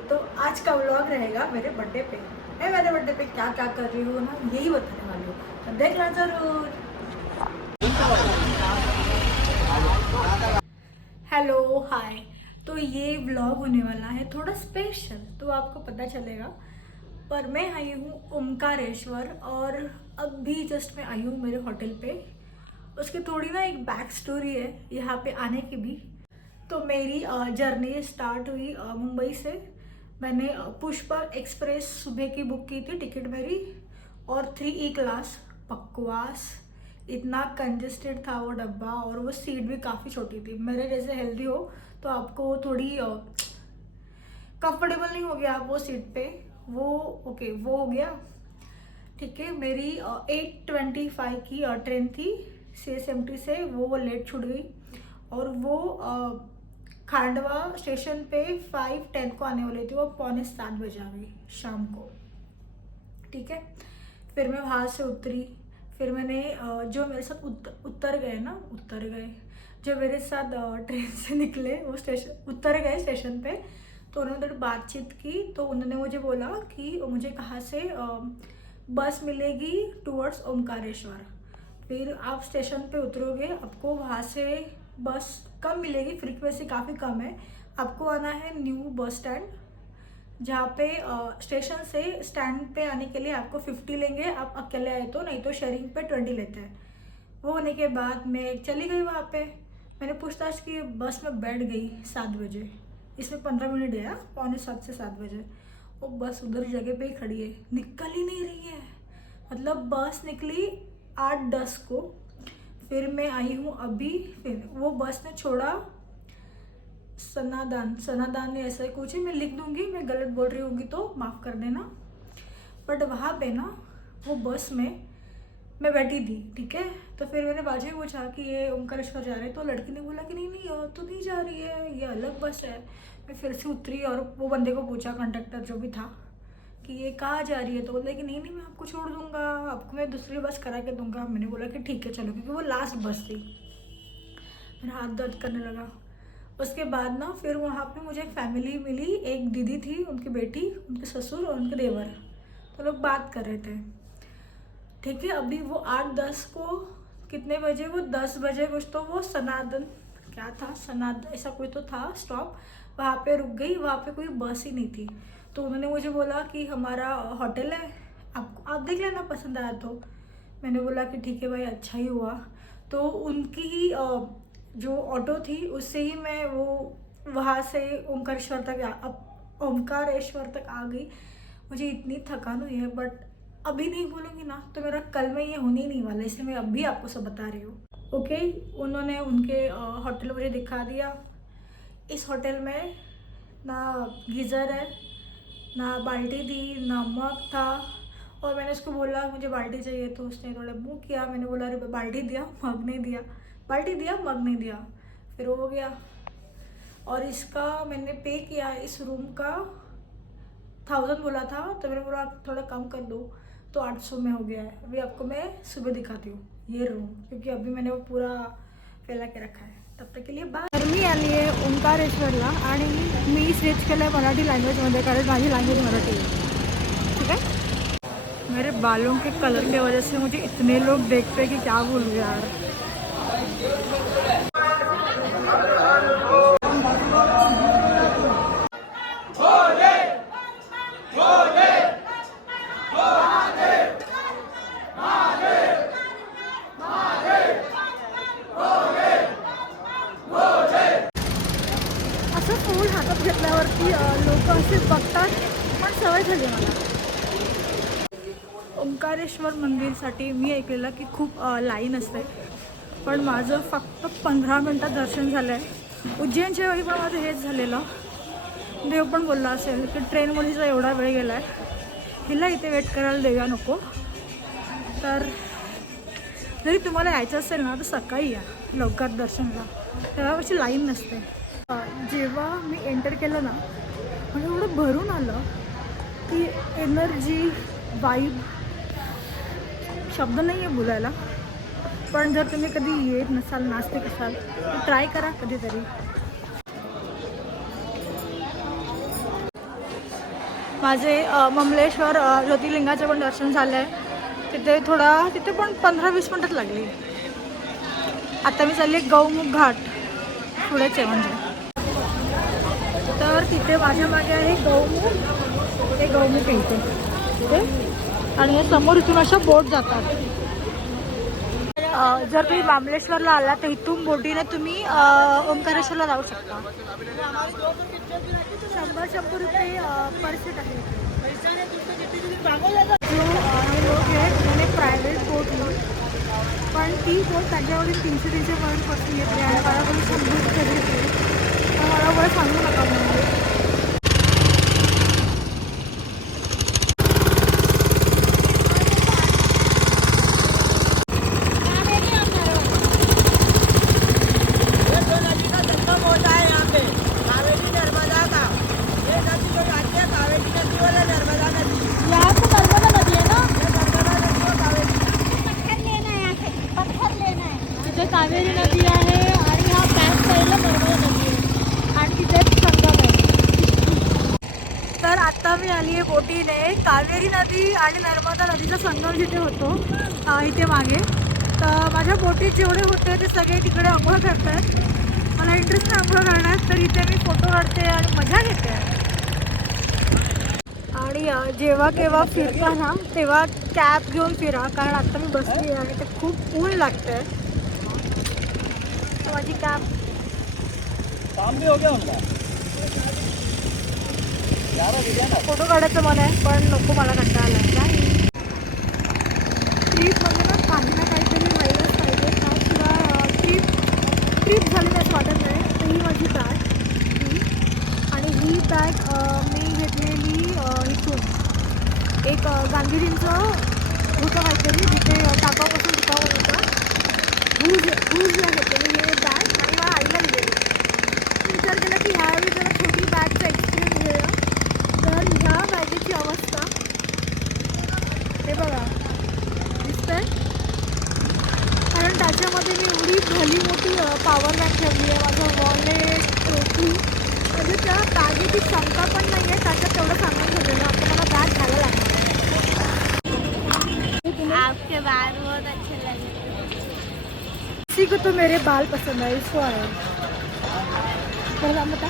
तो आज का व्लॉग रहेगा मेरे बर्थडे पे। मैं मेरे बर्थडे पे क्या क्या कर रही हूँ ना, यही बताने वाली हूँ, तो देखना जरूर। Hello hi. तो ये व्लॉग होने वाला है थोड़ा स्पेशल, तो आपको पता चलेगा। पर मैं आई हूँ ओमकारेश्वर और अभी जस्ट मैं आई हूँ मेरे होटल पे। उसकी थोड़ी ना एक बैक स्टोरी है यहाँ पे आने की भी। तो मेरी जर्नी स्टार्ट हुई मुंबई से। मैंने पुष्पक एक्सप्रेस सुबह की बुक की थी टिकट मेरी, और 3E क्लास। बकवास, इतना कंजेस्टेड था वो डब्बा, और वो सीट भी काफ़ी छोटी थी। मेरे जैसे हेल्दी हो तो आपको थोड़ी कंफर्टेबल नहीं हो गया आप वो सीट पे। वो ओके, वो हो गया। ठीक है, मेरी 8:25 की ट्रेन थी CSMT से, वो लेट छूट गई। और वो खांडवा स्टेशन पे 5:10 को आने वाली थी, वो 6:45 आ गई शाम को। ठीक है, फिर मैं वहाँ से उतरी। फिर मैंने जो मेरे साथ उतर गए ना, उतर गए जो मेरे साथ ट्रेन से निकले, वो स्टेशन उतर गए स्टेशन पे। तो उन्होंने थोड़ी बातचीत की, तो उन्होंने मुझे बोला कि मुझे कहाँ से बस मिलेगी टूवर्ड्स ओमकारेश्वर। फिर आप स्टेशन पे उतरोगे, आपको वहाँ से बस कम मिलेगी, फ्रीक्वेंसी काफ़ी कम है। आपको आना है न्यू बस स्टैंड, जहाँ पे स्टेशन से स्टैंड पे आने के लिए आपको 50 लेंगे, आप अकेले आए तो, नहीं तो शेयरिंग पे 20 लेते हैं। वो होने के बाद मैं चली गई वहाँ पे। मैंने पूछताछ की, बस में बैठ गई 7 बजे। इसमें 15 मिनट गया, 6:45 से 7 बजे। वो बस उधर जगह पे ही खड़ी है, निकल ही नहीं रही है। मतलब बस निकली 8:10 को। फिर मैं आई हूँ अभी। फिर वो बस ने छोड़ा सनादान, सनादान ने ऐसा कुछ है, मैं लिख दूंगी, मैं गलत बोल रही होंगी तो माफ़ कर देना। बट वहाँ पे ना वो बस में मैं बैठी थी। ठीक है, तो फिर मैंने बाजू में पूछा कि ये ओमकारेश्वर जा रहे हैं, तो लड़की ने बोला कि नहीं नहीं, और तो नहीं जा रही है, ये अलग बस है। मैं फिर से उतरी और वो बंदे को पूछा, कंडक्टर जो भी था, कि ये कहाँ जा रही है। तो बोलते कि नहीं नहीं, मैं आपको छोड़ दूंगा, आपको मैं दूसरी बस करा के दूंगा। मैंने बोला कि ठीक है चलो, क्योंकि वो लास्ट बस थी। मेरा हाथ दर्द करने लगा। उसके बाद ना फिर वहाँ पे मुझे एक फैमिली मिली, एक दीदी थी, उनकी बेटी, उनके ससुर और उनके देवर। तो लोग बात कर रहे थे। ठीक है, अभी वो 8:10 को, कितने बजे, वो 10 बजे कुछ, तो वो सनातन, क्या था, सनाद ऐसा कोई तो था स्टॉप, वहाँ पे रुक गई। वहाँ पे कोई बस ही नहीं थी। तो उन्होंने मुझे बोला कि हमारा होटल है, आप देख लेना, पसंद आया तो। मैंने बोला कि ठीक है भाई, अच्छा ही हुआ। तो उनकी ही जो ऑटो थी, उससे ही मैं वो वहाँ से ओमकारेश्वर तक आ गई। मुझे इतनी थकान हुई है, बट अभी नहीं बोलूँगी ना तो मेरा कल में ये होने ही नहीं वाला, इसलिए मैं अभी आपको सब बता रही हूँ। ओके, उन्होंने उनके होटल मुझे दिखा दिया। इस होटल में ना गीज़र है, ना बाल्टी दी, ना मग था। और मैंने उसको बोला मुझे बाल्टी चाहिए, तो उसने थोड़ा मुँह किया। मैंने बोला अरे बाल्टी दिया, मग नहीं दिया, बाल्टी दिया, मग नहीं दिया। फिर हो गया। और इसका मैंने पे किया, इस रूम का 1000 बोला था, तो मैंने बोला थोड़ा कम कर दो, तो 800 में हो गया है। अभी आपको मैं सुबह दिखाती हूँ ये रूम, क्योंकि अभी मैंने वो पूरा फैला के रखा है। तब तक के लिए बाय। तर मी आली आहे ओंकारेश्वरला, आणि मी स्विच केलं आहे मराठी लँग्वेजमध्ये, कारण माझी लँग्वेज मराठी है। ठीक है, मेरे बालों के कलर की वजह से मुझे इतने लोग देखते हैं कि क्या बोलूँ यार। असं फूल हातात घेतल्यावरती लोक असे बघतात, पण सवय झाली मला। ओंकारेश्वर मंदिरसाठी मी ऐकलेलं की खूप लाईन असते, पण माझं फक्त 15 मिनटात दर्शन झालं आहे। उज्जैनच्या वेळी पण माझं हेच झालेलं। देव पण बोलला असेल की ट्रेनमुळेचा एवढा वेळ गेला आहे, हिला इथे वेट करायला देऊया नको। तर जरी तुम्हाला यायचं असेल ना तर सकाळी या लवकर दर्शनला, तेव्हा कशी लाईन नसते। जेव्हा मी एंटर केलं ना, मला एवढं भरून आलं की एनर्जी, वाईब, शब्द नाही आहे बोलायला। पण जर तुम्ही कधी येत नसाल, नास्तिक असाल, तर ट्राय करा कधीतरी। माझे ममलेश्वर ज्योतिर्लिंगाचे पण दर्शन झालं आहे. तिथे पण 15-20 मिनटच लागली. आता मी चालली गौमुख घाट पुढेच आहे म्हणजे. तर तिथे माझ्या मागे आहे गौमुख. ते गौमुख येते तिथे आणि हे समोर इथून अशा बोट जातात. जर तुम्ही मामलेश्वरला आला तर इथून बोटीने तुम्ही ओंकारेश्वरला जाऊ शकता. 100 रुपये पर सीट आहे. जो हे लोक आहेत त्याने प्रायव्हेट बोट म्हणून, पण ती बोट त्यांच्यावरील 300 पर्यंत येते आणि माझ्याकडून 100 रुपये घेतली. तर मला बरं सांगू नका म्हणून. कावेरी नदी आहे आणि हा बॅक साईडला नर्मदा नदी आहे आणि तिथे संगम आहे. तर आता मी आली आहे बोटीने. कावेरी नदी आणि नर्मदा नदीचा संगम जिथे होतो इथे मागे. तर माझ्या बोटीत जेवढे होते ते सगळे तिकडे अंघोळ करतात. मला इंटरेस्ट नाही अंघोळ करण्यात, तर इथे मी फोटो काढते आणि मजा घेते. आणि जेव्हा केव्हा फिरताना तेव्हा कॅब घेऊन फिरा, कारण आता मी बसली आहे आणि ते खूप ऊन लागतं आहे. माझी कॅब काम भी हो गया उनका. फोटो काढायचं मन आहे पण नको, मला कंटाळा आला. ट्रीपमध्ये ना काही ना काहीतरी व्हायलाच पाहिजे, त्याशिवाय ट्रीप झाली असं वाटत नाही. तर ही माझी बॅग आणि ही बॅग मी घेतलेली इथून एक गांधीजींचं होतं काहीतरी, जिथे टाकापासून टिकावं होतं. हूजला घेतलेली ही बॅग आणि मला आईला दिलेली. विचार केला की ह्यावेळी जरा छोटी बॅगचा एक्सपिरियन्स घेऊया. तर ह्या बॅगेची अवस्था हे बघा दिसतंय, कारण त्याच्यामध्ये मी एवढी भली मोठी पॉवर बँक ठेवली आहे. माझं वॉलेट, टोपी, म्हणजे त्या बॅगेची क्षमता पण नाही आहे. त्याच्यात तेवढं सामान ठेवलेलं. आता मला बॅग घ्यायला लागणार. आपके बाल बहुत अच्छे लगे. किसी को तो मेरे बाल पसंद है, इसको आए बता.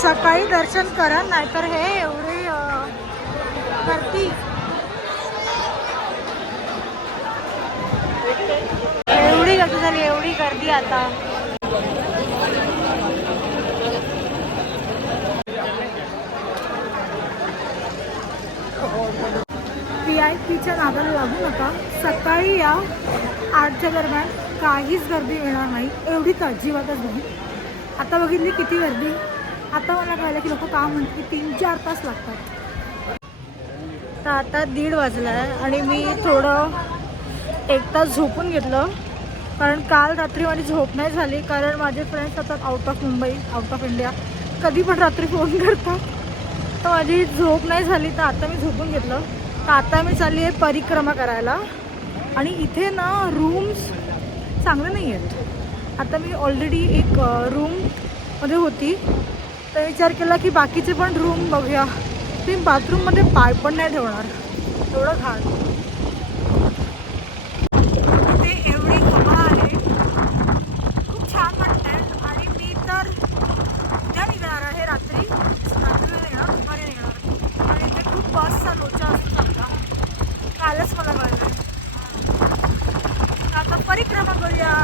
सकाळी दर्शन करा, नाहीतर हे एवढे गर्दी. एवढी गर्दी झाली, एवढी गर्दी आता. VIP नादाला लागू नका. सकाळी या 8च्या दरम्यान काहीच गर्दी येणार नाही, एवढी तर अजिबातच नाही. आता बघितली किती गर्दी. आता मला कळलं की लोक का म्हणते की 3-4 तास लागतात. तर आता 1:30 वाजला आहे आणि मी थोडं 1 तास झोपून घेतलं, कारण काल रात्री माझी झोप नाही झाली. कारण माझे फ्रेंड्स असतात out of Mumbai, out of India, कधी पण रात्री फोन करतात. तर माझी झोप नाही झाली, तर आता मी झोपून घेतलं. तर आता मी चालली आहे परिक्रमा करायला. आणि इथे ना रूम्स चांगले नाही आहेत. आता मी ऑलरेडी एक रूममध्ये होती, तर विचार केला की बाकीचे पण रूम बघूया. ते बाथरूममध्ये पाय पण नाही ठेवणार, एवढं घाण. ते एवढी हवा आहे, खूप छान वाटतंय. आणि मी तर उद्या निघणार आहे, रात्री निघणार, दुपारी निघणार. आणि ते खूप बसचा लोचा असून समजा, कालच मला कळलं. आता परिक्रमा करूया,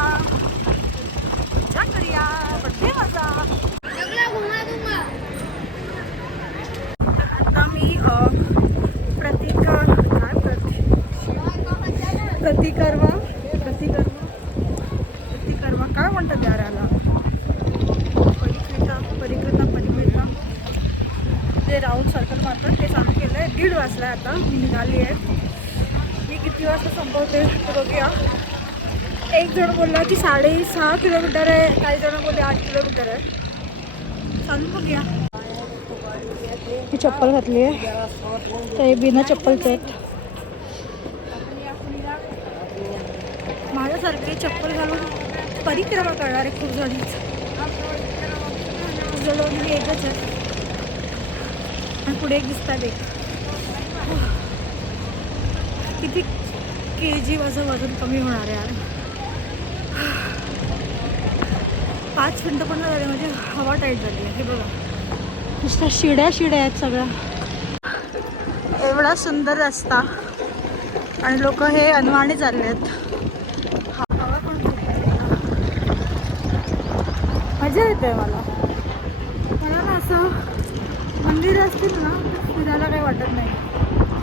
मजा करूया, बड्डे मजा. आता मी प्रतिकर्मा काय म्हणतात याला, परिक्रिता जे राऊंड सर्कल मारतात ते चालू केलं आहे. 1:30 वाजला आता मी निघाली आहे. मी किती वाजता संपवते ते बघूया. एक जण बोलला की 6.5 किलोमीटर आहे, काही जण बोलले 8 किलोमीटर आहे. चालू बघूया. ही चप्पल घातली आहे, ते बिना चप्पलचे आहेत. माझ्यासारखे चप्पल घालून परिक्रमा करणारे खूप जणीच, मी एकच आहे. आणि पुढे एक दिसतात एक किती KG वजन कमी होणार यार. 5 मिनटं पण नाही झाले म्हणजे हवा टाईट झाली आहे. हे बघा नुसत्या शिड्या आहेत सगळ्या. एवढा सुंदर रस्ता आणि लोक हे अनवाणी चालले आहेत. हवा पण मजा येते मला ना असं. मंदिर असतील ना फिरायला काही वाटत नाही,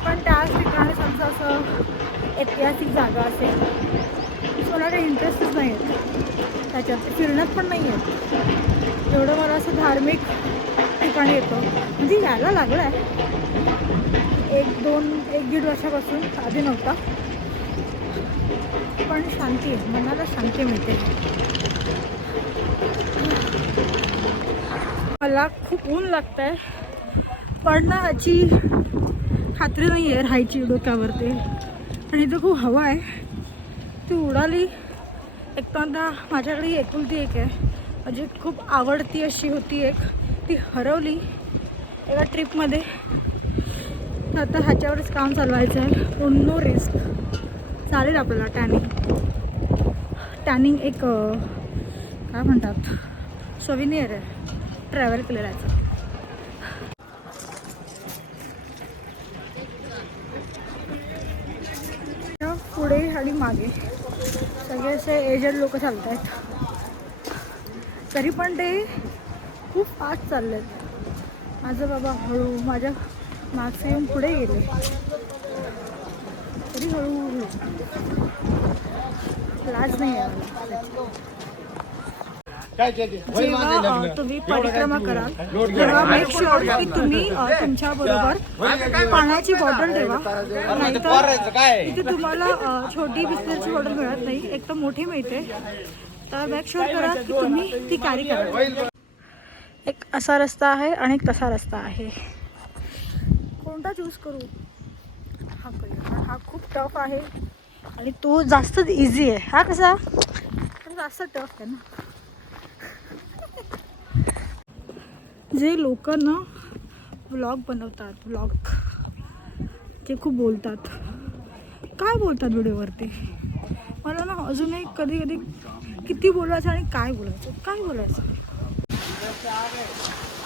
पण त्याच ठिकाणी समजा असं ऐतिहासिक जागा असेल मला काही इंटरेस्टच नाही आहेत त्याच्यात, फिरण्यात पण नाही आहेत. जेवढं मला असं धार्मिक ठिकाणी येतं म्हणजे यायला लागलं आहे 1-2-1-1.5 वर्षापासून, आधी नव्हता. पण शांती आहे, मनाला शांती मिळते. मला खूप ऊन लागत आहे पण ना याची खात्री नाही आहे राहायची डोक्यावरती. आणि इथं खूप हवा आहे, ती उडाली. एक तर आता माझ्याकडे एकुलती एक आहे, म्हणजे खूप आवडती अशी होती एक, ती हरवली एका ट्रिपमध्ये. तर आता ह्याच्यावरच काम चालवायचं आहे. No risk. चालेल आपल्याला टॅनिंग एक काय म्हणतात सोविनियर आहे ट्रॅव्हल केलेला आहे. पुढे आणि मागे सगळे असे एजेड लोक चालत आहेत, तरी पण ते खूप फास्ट चालले आहेत. माझं बाबा हळू, माझ्या मागचे येऊन पुढे गेले तरी हळूहळू. लाज नाही आहे मला. जेव्हा तुम्ही परिक्रमा कराल तेव्हा मेक शुअर की तुम्ही तुमच्याबरोबर पाण्याची बॉटल ठेवा, नाहीतर इथे तुम्हाला छोटी बिस्लरीची बॉटल मिळत नाही, एक तर मोठी मिळते. तर मेक शुअर करा की तुम्ही ती कॅरी करा. एक असा रस्ता आहे आणि एक तसा रस्ता आहे. कोणता चूज करू? हा करूया. हा खूप टफ आहे आणि तो जास्त इझी आहे. हा कसा जास्त टफ आहे ना. जे लोक ना व्लॉग बनवतात, ते खूप बोलतात. काय बोलतात व्हिडिओवरती? मला ना अजूनही कधी किती बोलायचं आणि काय बोलायचं.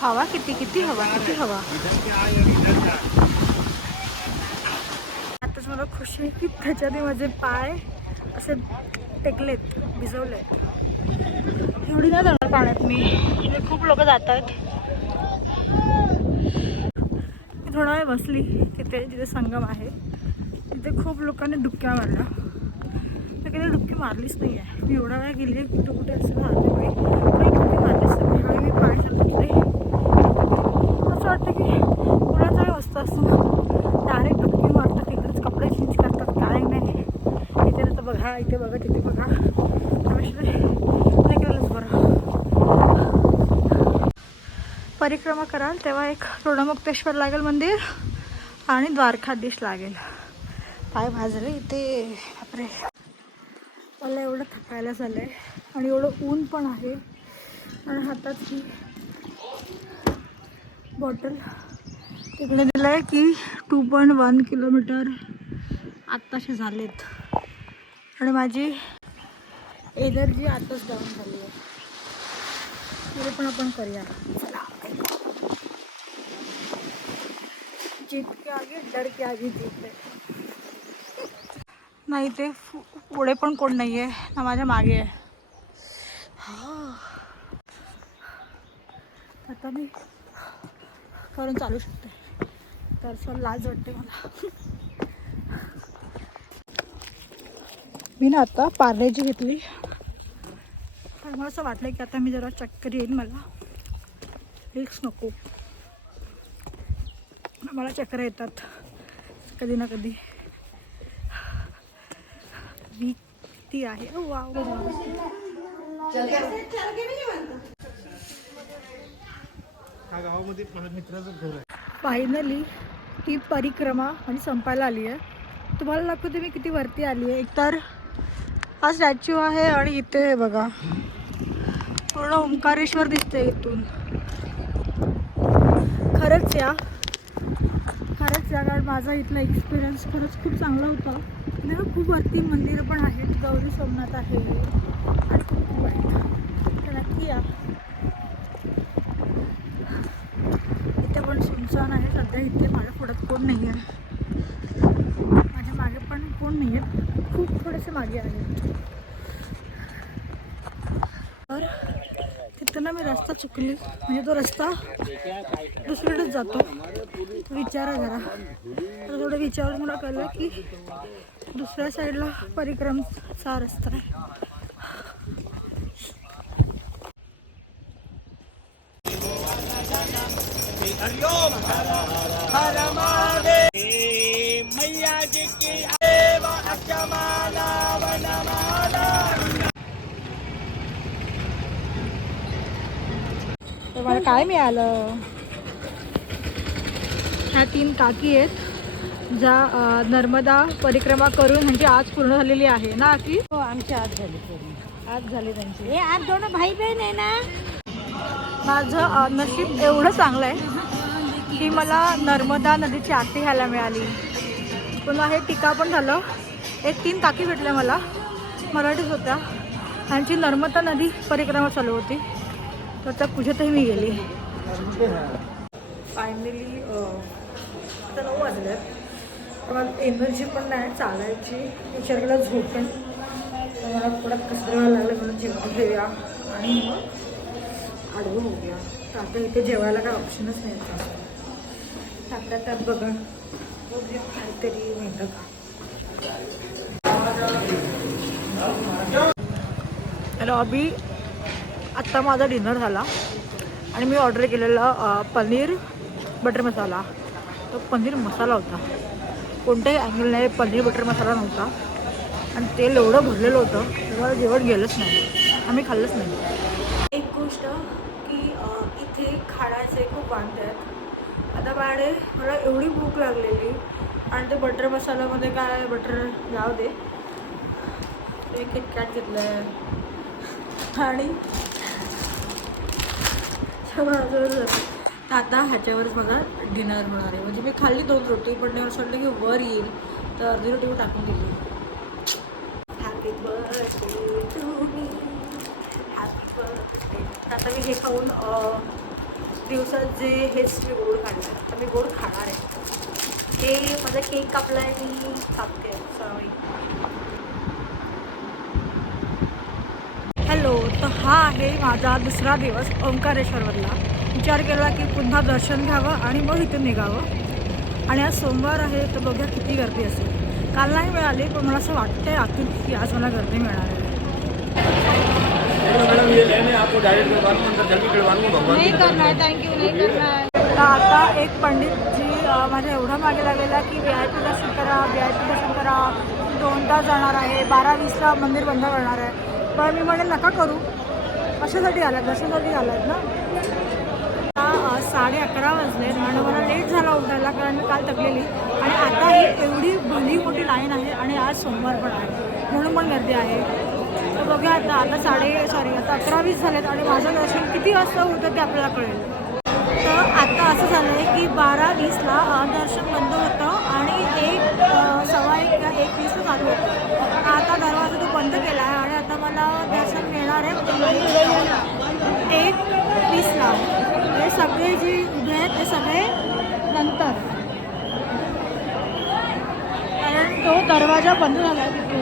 हवा किती हवा. आताच मला खुशी आहे की त्याच्याने माझे पाय असे टेकलेत, भिजवलेत. एवढी नाही जाणार पाण्यात मी, खूप लोक जातात. मी थोडा वेळ बसली जिथे संगम आहे, तिथे खूप लोकांनी डुबक्या मारल्या. तर कधी डुबकी मारलीच नाही आहे. मी एवढा वेळ गेली आहे कुठे असं राहते बाई, पण डुबकी मारलीच नाही. आणि मी पाण्यात घुसले. असं वाटतं की कुणाचाही वस्तू असतो डायरेक्ट डुबकी मारतात, तिकडेच कपडे चेंज करतात, काय नाही. इथे तर बघा, इथे बघा, तिथे बघा. नाही केलंच बरं. परिक्रमा कराल तेव्हा एक रोणमुक्तेश्वर लागेल मंदिर आणि द्वारकाधीश लागेल. पाय भाजले इथे. बापरे, मला एवढं थकायला झालं आहे आणि एवढं ऊन पण आहे. आणि हातात ही बॉटल तिकडे दिलं आहे की 2.1 किलोमीटर आत्ताशी झालेत आणि माझी एनर्जी आताच डाऊन झाली आहे. तरी पण आपण करूया. चला, जीत के आगे डर के आगे जीत है. नाही ते पुढे पण कोण नाही आहे ना माझ्या मागे आहे. आता मी करून चालू शकते, तर लाज वाटते मला. मी ना आता पार्लेजी घेतली पण मला असं वाटलं की आता मी जरा चक्कर येईल, मला रिस्क नको. मला चक्कर येतात कधी ना कधी. ती आहे. वाव, फायनली ती परिक्रमा म्हणजे संपायला आली आहे. तुम्हाला दाखवते मी किती वरती आली आहे. एकतर हा स्टॅच्यू आहे आणि इथे बघा पूर्ण ओंकारेश्वर दिसते इथून. खरंच या खरंच जागा माझा इथला एक्सपिरियन्स खरंच खूप चांगला होता. आणि खूप वरती मंदिरं पण आहेत. गौरी सोमनाथ आहे आणि खूप आहेत, तर नक्की या. इथे पण सुनसान आहे सध्या. इथे माझ्या पुढ्यात कोण नाही आहे, माझ्या मागे पण कोण नाही आहेत, खूप थोडेसे मागे आहेत. तर तिथं ना मी रस्ता चुकली, म्हणजे तो रस्ता दुसरीकडेच जातो. विचारा जरा. तर थोडं विचारून मला कळलं की दुसऱ्या साईडला परिक्रमचा रस्ता आहे. तर मला काय मिळालं, ह्या 3 काकी आहेत ज्या नर्मदा परिक्रमा करून म्हणजे आज पूर्ण झालेली आहे ना की. हो, आमची आज झाली पूर्ण. आज झाली त्यांची. हे आज दोन भाई बहीण आहे ना. माझं नशीब एवढं चांगलं आहे की मला नर्मदा नदीची आरती घ्यायला मिळाली. पुन्हा हे टीका पण झालं. एक 3 काकी भेटल्या मला, मराठीच होत्या. त्यांची नर्मदा नदी परिक्रमा चालू होती, तर त्या पूजेतही मी गेली. फायनली आता 9 वाजले. मला एनर्जी पण नाही चालायची. विचार केला झोपेन, तर मला थोडा कसं व्हायला लागलं. मला जेवण घेऊया आणि मग आडवं होऊया. तर आता इथे जेवायला काय ऑप्शनच नाही होता. आपल्या त्यात बघा काहीतरी मिळतं का. रॉबी आत्ता माझा डिनर झाला आणि मी ऑर्डर केलेला पनीर बटर मसाला. तो पनीर मसाला होता, कोणत्याही अँगल नाही पनीर बटर मसाला नव्हता. आणि तेल एवढं भरलेलं होतं तेव्हा जेवण गेलंच नाही, आम्ही खाल्लंच नाही. एक गोष्ट की इथे खाण्याचे खूप वांदे आहेत. आता बाळे मला एवढी भूक लागलेली आणि ते बटर मसाल्यामध्ये काय बटर जाऊ दे. एक किटकॅट घेतलं आहे आणि आता ह्याच्यावरच मला डिनर होणार आहे. म्हणजे मी खाल्ली 2 रोटी, पण मी असं वाटलं की वर येईल तर अर्धी रोटी मी टाकून दिली. Happy birthday to me, happy birthday. आता मी हे खाऊन दिवसात जे हेच मी गोड खाल्लं आहे, तर मी गोड खाणार आहे. हे माझा केक कापला आहे, मी कापते. सॉरी. हॅलो. तर हा आहे माझा दुसरा दिवस ओंकारेश्वरवरला. विचार केला की पुन्हा दर्शन घ्यावं आणि मग इथून निघावं. आणि आज सोमवार आहे, तर बघूया किती गर्दी असेल. काल नाही मिळाली, पण मला असं वाटतं आहे आतून की आज मला गर्दी मिळणार आहे. नाही करणार, थँक्यू नाही करणार. तर आता एक पंडितजी माझ्या एवढा मागे लागलेला की VIP दर्शन करा, VIP दर्शन करा. 2 तास जाणार आहे, 12:20ला मंदिर बंद करणार आहे. पण मी म्हणेल नका करू, कशासाठी आलात, दर्शनासाठी आलात ना. आता 11:30 वाजले आणि मला लेट झाला उठायला, कारण मी काल थकलेली. आणि आता ही एवढी भली मोठी लाईन आहे आणि आज सोमवार पण आहे म्हणून पण गर्दी आहे. तर बघा आता आता 11:20 झालेत आणि माझं दर्शन किती वाजता होतं ते आपल्याला कळेल. तर आता असं झालं आहे की 12:20ला दर्शन बंद होतं आणि 1:15 किंवा 1:20ला चालू होतं. आता दरवाजा तो बंद केला आहे आणि आता मला दर्शन मिळणार आहे 1:20ला. हे सगळे जे उभे आहेत ते सगळे नंतर, कारण तो दरवाजा बंद झाला आहे तिथे.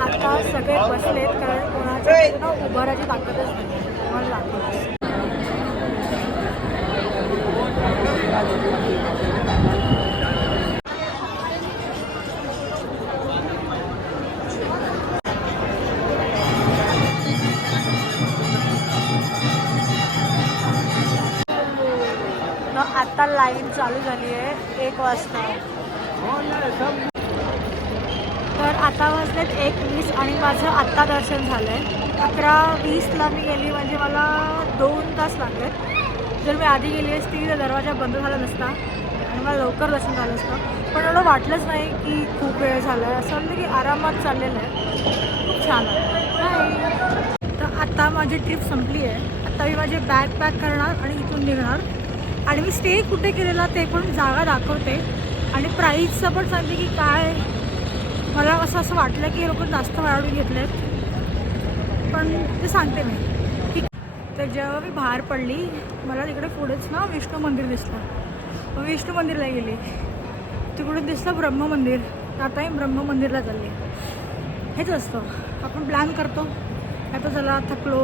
आता सगळे बसलेत कारण कोणाच्या उभाराची ताकदच नाही. मला लागतं आता लाईन चालू झाली आहे 1 वाजता. तर आता वाजलेत 1:20 आणि माझं आत्ता दर्शन झालं आहे. 11:20ला मी गेली, म्हणजे मला 2 तास लागलेत. जर मी आधी गेली असती तर दरवाजा बंद झाला नसता आणि मला लवकर दर्शन झालं असतं. पण एवढं वाटलंच नाही की खूप वेळ झाला आहे, असं वाटलं की आरामात चाललेलं आहे. खूप छान आहे. तर आता माझी ट्रिप संपली आहे. आता मी माझे बॅग पॅक करणार आणि इथून निघणार. आणि मी स्टे कुठे केलेला ते पण जागा दाखवते आणि प्राईसचं पण सांगते की काय. मला असं वाटलं की हे लोक जास्त वाढवून घेतले आहेत, पण ते सांगते मी. ठीक. तर जेव्हा मी बाहेर पडली मला तिकडे पुढेच ना विष्णू मंदिर दिसलं. मग विष्णू मंदिरला गेली. तिकडून दिसलं ब्रह्म मंदिर. आता मी ब्रह्म मंदिरला चालली. हेच असतं, आपण प्लॅन करतो आता चला थकलो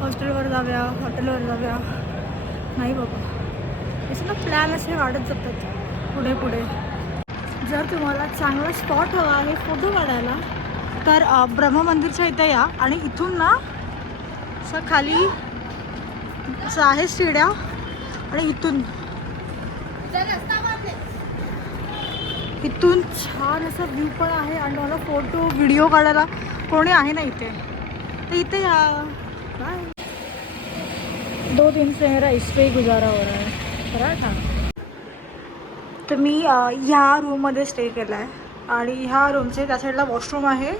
हॉस्टेलवर जाऊया, हॉटेलवर जाऊया. नाही बाबा, असं ना प्लॅन असे वाढत जातात पुढे पुढे. जर तुम्हाला चांगला स्पॉट हवा आहे फोटो काढायला तर ब्रह्म मंदिरच्या इथे या. आणि इथून ना असं खाली असं आहे सीड्या आणि इथून छान असा व्ह्यू पण आहे. आणि मला फोटो व्हिडिओ काढायला कोणी आहे ना इथे, तर इथे या. बाय. 2 दिन से मेरा इस पे ही गुजारा हो रहा है. बरं. तर मी ह्या रूममध्ये स्टे केला आहे आणि ह्या रूमचे त्या साईडला वॉशरूम आहे.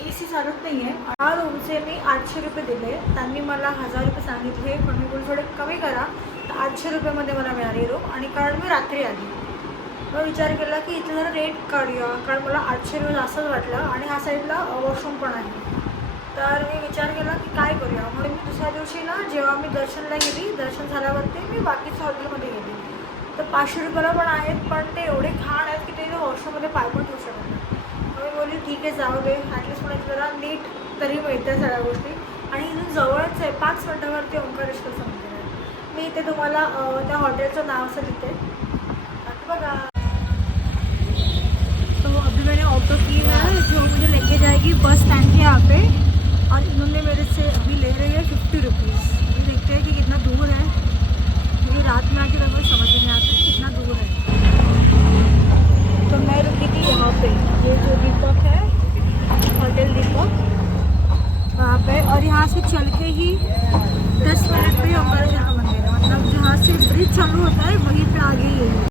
AC चालत नाही आहे. ह्या रूमचे मी 800 रुपये दिले. त्यांनी मला 1000 रुपये सांगितले, पण मी बोलून थोडे कमी करा. तर 800 रुपयामध्ये मला मिळाली रूम. आणि कारण मी रात्री आली मग विचार केला की इथे जरा रेट काढूया, कारण मला 800 रुपये जास्तच वाटलं. आणि ह्या साईडला वॉशरूम पण आहे. तर मी विचार केला की काय करूया, म्हणून मी दुसऱ्या दिवशी ना जेव्हा मी दर्शनला गेली, दर्शन झाल्यावरती मी बाकीच्या हॉटेलमध्ये गेली. तर 500 रुपयाला पण आहेत, पण ते एवढे घाण आहेत की ते वॉशरूममध्ये पाय पण ठेवू शकत नाही. मग मी बोलली ठीक आहे जाऊ दे, ॲटलिस्ट मला जरा नीट तरी मिळते सगळ्या गोष्टी. आणि इथून जवळच आहे, 5 मिनटावरती ओंकारेश्वर मंदिर आहे. मी इथे तुम्हाला त्या हॉटेलचं नाव असं लिहिते, आता बघा. तो अभी मैंने ऑटो की है जो मुझे लेके जाएगी बस स्टैंड के यहाँ पे. और इन्होंने मेरे से अभी ले रही है 50 रुपीज़. ये देखते हैं कि कितना दूर है. ये रात में आके मुझे समझ में नहीं आता कितना दूर है. तो मैं रुकी थी यहाँ पे, ये जो दीपक है होटल दीपक, वहाँ पे. और यहाँ से चल के ही 10 मिनट पे ही ओंकारेश्वर का मंदिर है. मतलब जहाँ से ब्रिज चालू होता है वहीं पे आगे ही है.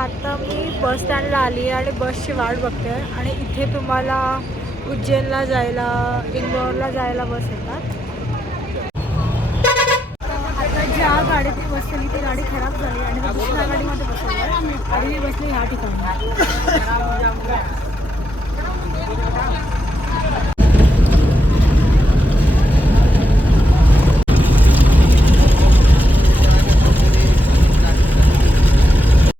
आता मी बस स्टँडला आली आहे आणि बसची वाट बघते आहे. आणि इथे तुम्हाला उज्जैनला जायला, इंदोरला जायला बस येतात. आता ज्या गाडीत मी बसलेली ती गाडी खराब झाली आणि मी दुसऱ्या गाडीमध्ये बसवली आहे आणि मी बसली ह्या ठिकाणी.